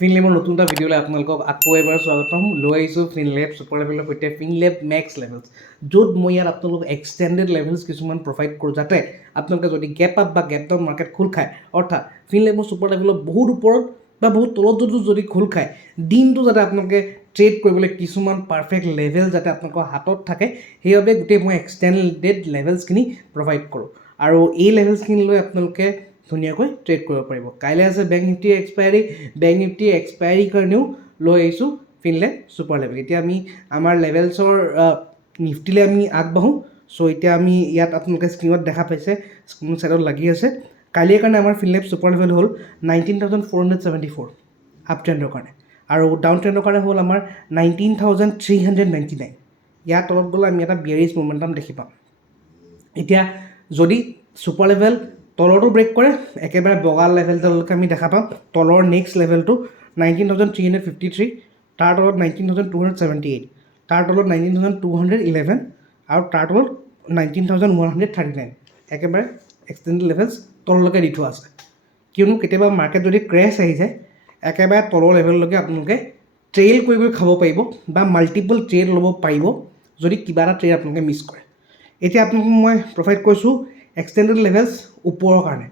ফিনলেবৰ নতুন এটা ভিডিঅ'লৈ আপোনালোকক আকৌ এবাৰ স্বাগতম। লৈ আহিছোঁ ফিনলেব ছুপাৰ লেভেলৰ সৈতে ফিনলেব মেক্স লেভেলছ, য'ত মই ইয়াত আপোনালোকক এক্সটেণ্ডেড লেভেলছ কিছুমান প্ৰভাইড কৰোঁ, যাতে আপোনালোকে যদি গেপ আপ বা গেপ ডাউন মাৰ্কেট খোল খায়, অৰ্থাৎ ফিনলেবৰ ছুপাৰ লেভেলৰ বহুত ওপৰত বা বহুত তলত যদি খোল খায়, দিনটো যাতে আপোনালোকে ট্ৰেড কৰিবলৈ কিছুমান পাৰফেক্ট লেভেল যাতে আপোনালোকৰ হাতত থাকে, সেইবাবে গোটেই মই এক্সটেণ্ডেড লেভেলছখিনি প্ৰভাইড কৰোঁ। আৰু এই লেভেলছখিনি লৈ আপোনালোকে ধুনীয়াকৈ ট্ৰেড কৰিব পাৰিব। কাইলৈ আছে বেংক নিফটিৰ এক্সপায়াৰী, বেংক নিফটিৰ এক্সপায়াৰীৰ কাৰণেও লৈ আহিছোঁ ফিনলেব ছুপাৰ লেভেল। এতিয়া আমি আমাৰ লেভেলছৰ নিফটিলৈ আমি আগবাঢ়োঁ। চ' এতিয়া আমি ইয়াত আপোনালোকে স্ক্ৰীণত দেখা পাইছে, স্ক্ৰীণ ছাইডত লাগি আছে। কালিৰ কাৰণে আমাৰ ফিনলেব ছুপাৰ লেভেল হ'ল 19,474 আপ ট্ৰেণ্ডৰ কাৰণে, আৰু ডাউন ট্ৰেণ্ডৰ কাৰণে হ'ল আমাৰ 19,399। ইয়াৰ তলত গ'লে আমি এটা বিয়াৰিছ মমেণ্টাম দেখি পাম। এতিয়া যদি ছুপাৰ লেভেল তলতো ব্ৰেক কৰে, একেবাৰে বগা লেভেলডাললৈকে আমি দেখা পাম। তলৰ নেক্সট লেভেলটো 19,353, তাৰ তলত 19,278, তাৰ তলত 19,211, আৰু তাৰ তলত 19,139। একেবাৰে এক্সটেণ্ডেড লেভেলছ তললৈকে দি থোৱা আছে, কিয়নো কেতিয়াবা মাৰ্কেট যদি ক্ৰেছ আহি যায়, একেবাৰে তলৰ লেভেললৈকে আপোনালোকে ট্ৰেইল কৰি খাব পাৰিব বা মাল্টিপল ট্ৰেড ল'ব পাৰিব যদি কিবা এটা ট্ৰেড আপোনালোকে মিছ কৰে। এতিয়া আপোনালোকক মই প্ৰভাইড কৰিছোঁ এক্সটেণ্ডেড লেভেলছ ওপৰৰ কাৰণে।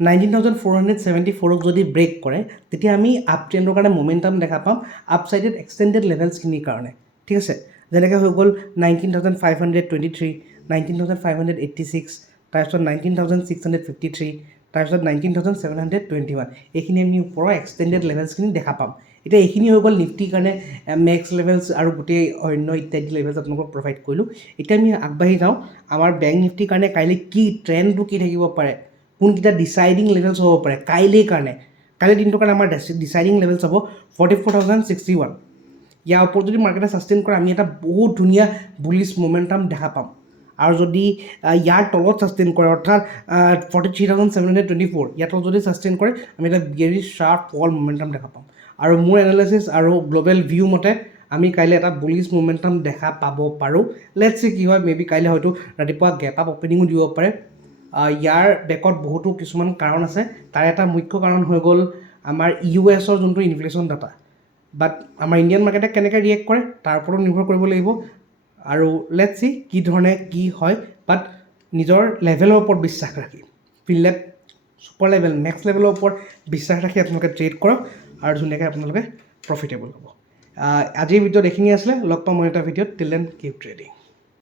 19,474ক যদি ব্ৰেক কৰে, তেতিয়া আমি আপ ট্ৰেণ্ডৰ কাৰণে মমেণ্টাম দেখা পাম আপছাইডেড এক্সটেণ্ডেড লেভেলছখিনিৰ কাৰণে। ঠিক আছে, যেনেকৈ হৈ গ'ল 19,523, 19,586, তাৰপিছত 19,653, তাৰপিছত 19,721। এইখিনি আমি ওপৰৰ এক্সটেণ্ডেড লেভেলছখিনি দেখা পাম। এতিয়া এইখিনি হৈ গ'ল নিফটিৰ কাৰণে মেক্স লেভেলছ আৰু গোটেই অন্য ইত্যাদি লেভেলছ আপোনালোকক প্ৰভাইড কৰিলোঁ। এতিয়া আমি আগবাঢ়ি যাওঁ আমাৰ বেংক নিফটিৰ কাৰণে কাইলৈ কি ট্ৰেণ্ডটো কি থাকিব পাৰে, কোনকেইটা ডিচাইডিং লেভেলছ হ'ব পাৰে কাইলৈৰ কাৰণে। কাইলৈ দিনটোৰ কাৰণে আমাৰ ডিচাইডিং লেভেলছ হ'ব 44,061। ইয়াৰ ওপৰত যদি মাৰ্কেটে ছাষ্টেইন কৰে, আমি এটা বহুত ধুনীয়া বুলিছ মমেণ্টাম দেখা পাম। আৰু যদি ইয়াৰ তলত ছাষ্টেইন কৰে, অৰ্থাৎ 43,724, ইয়াৰ তলত যদি ছাষ্টেইন কৰে, আমি এটা ভেৰি শ্বাৰ্প ফল মমেণ্টাম দেখা পাম। আৰু মোৰ এনালাইচিছ আৰু গ্ল'বেল ভিউ মতে আমি কাইলৈ এটা বুলিছ মমেণ্টাম দেখা পাব পাৰোঁ। লেটছ চি কি হয়, মেবি কাইলৈ হয়তো ৰাতিপুৱা গেপ আপ অপেনিঙো দিব পাৰে। ইয়াৰ বেকত বহুতো কিছুমান কাৰণ আছে। তাৰ এটা মুখ্য কাৰণ হৈ গ'ল আমাৰ US যোনটো ইনফ্লেশ্যন ডাটা। বাট আমাৰ ইণ্ডিয়ান মাৰ্কেটে কেনেকৈ ৰিয়েক্ট কৰে তাৰ ওপৰতো নিৰ্ভৰ কৰিব লাগিব। আৰু লেটছ চি কি ধৰণে কি হয়, বাট নিজৰ লেভেলৰ ওপৰত বিশ্বাস ৰাখি, ফিনলেব ছুপাৰ লেভেল মেক্স লেভেলৰ ওপৰত বিশ্বাস ৰাখি আপোনালোকে ট্ৰেড কৰক আৰু ধুনীয়াকৈ আপোনালোকে প্ৰফিটেবল হ'ব। আজিৰ ভিডিঅ'ত এইখিনি আছিলে। লগ পাম মই এটা ভিডিঅ'ত। Till then keep trading.